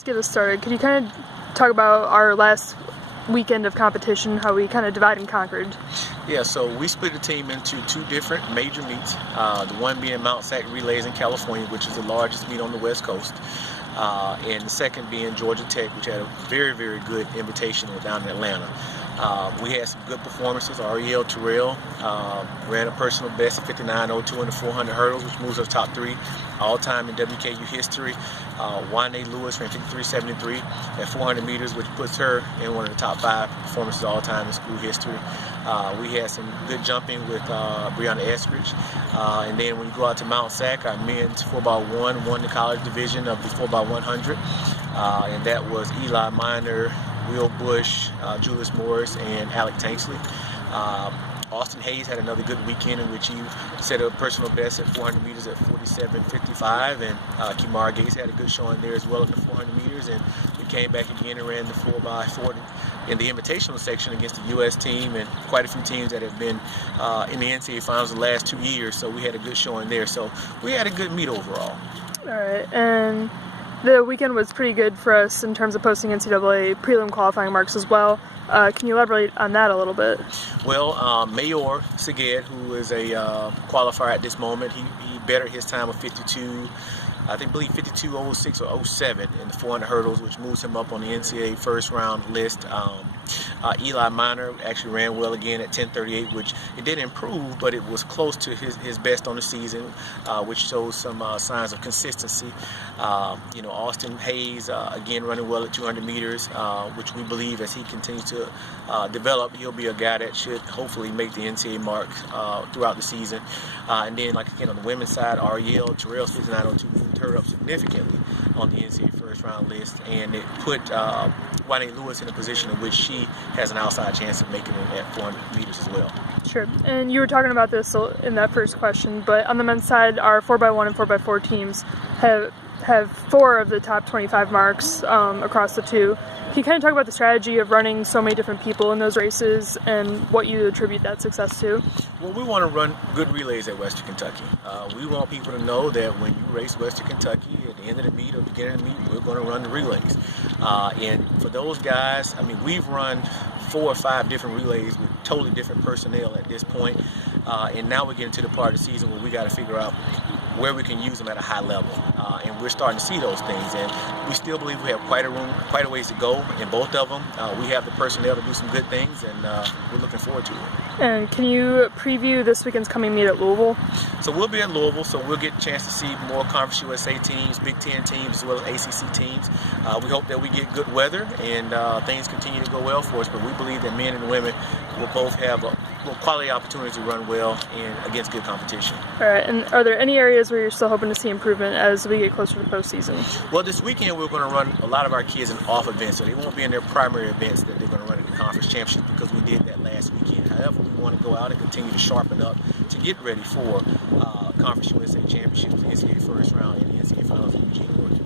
Let's get us started. Could you kind of talk about our last weekend of competition, how we kind of divide and conquered? Yeah, so we split the team into two different major meets. The one being Mount Sac Relays in California, which is the largest meet on the West Coast. And the second being Georgia Tech, which had a very, very good invitational down in Atlanta. We had some good performances. Ariel Terrell ran a personal best of 59.02 in the 400 hurdles, which moves us top 3 all-time in WKU history. Wanye Lewis ran 53.73 at 400 meters, which puts her in one of the top 5 performances all-time in school history. We had some good jumping with Brianna Eskridge. And then when you go out to Mount Sac, our men's 4x1 won the college division of the 4x100. And that was Eli Minor, Will Bush, Julius Morris, and Alec Tanksley. Austin Hayes had another good weekend in which he set a personal best at 400 meters at 47.55, and Kimara Gates had a good showing there as well in the 400 meters, and we came back again and ran the 4x40 in the invitational section against the U.S. team and quite a few teams that have been in the NCAA finals the last 2 years, so we had a good showing there. So we had a good meet overall. All right, and the weekend was pretty good for us in terms of posting NCAA prelim qualifying marks as well. Can you elaborate on that a little bit? Well, Mayor Seged, who is a qualifier at this moment, he bettered his time of 52, I believe 52.06 or 07 in the 400 hurdles, which moves him up on the NCAA first round list. Eli Minor actually ran well again at 10:38, which it did improve, but it was close to his best on the season, which shows some signs of consistency. Austin Hayes again running well at 200 meters, which we believe as he continues to develop, he'll be a guy that should hopefully make the NCAA mark throughout the season. And then, like again, on the women's side, Ariel Terrell's 59.02 moved her up significantly on the NCAA first round list, and it put Wanye Lewis in a position in which she has an outside chance of making it at 400 meters as well. Sure, and you were talking about this in that first question, but on the men's side, our 4x1 and 4x4 teams have 4 of the top 25 marks across the two. Can you kind of talk about the strategy of running so many different people in those races and what you attribute that success to? Well, we want to run good relays at Western Kentucky. We want people to know that when you race Western Kentucky, at the end of the meet or beginning of the meet, we're going to run the relays. And for those guys, we've run 4 or 5 different relays with totally different personnel at this point. And now we're getting to the part of the season where we got to figure out where we can use them at a high level. And we're starting to see those things. And we still believe we have quite a ways to go in both of them. We have the personnel to do some good things, and we're looking forward to it. And can you preview this weekend's coming meet at Louisville? So we'll be at Louisville, so we'll get a chance to see more Conference USA teams, Big Ten teams, as well as ACC teams. We hope that we get good weather and things continue to go well for us, but we believe that men and women will both have quality opportunities to run well and against good competition. All right, and are there any areas where you're still hoping to see improvement as we get closer to the postseason? Well, this weekend we're going to run a lot of our kids in off events, so they won't be in their primary events that they're going to run at the conference championship because we did that last weekend. However, we want to go out and continue to sharpen up to get ready for Conference USA championships, NCAA first round, and the NCAA finals in Eugene, Oregon.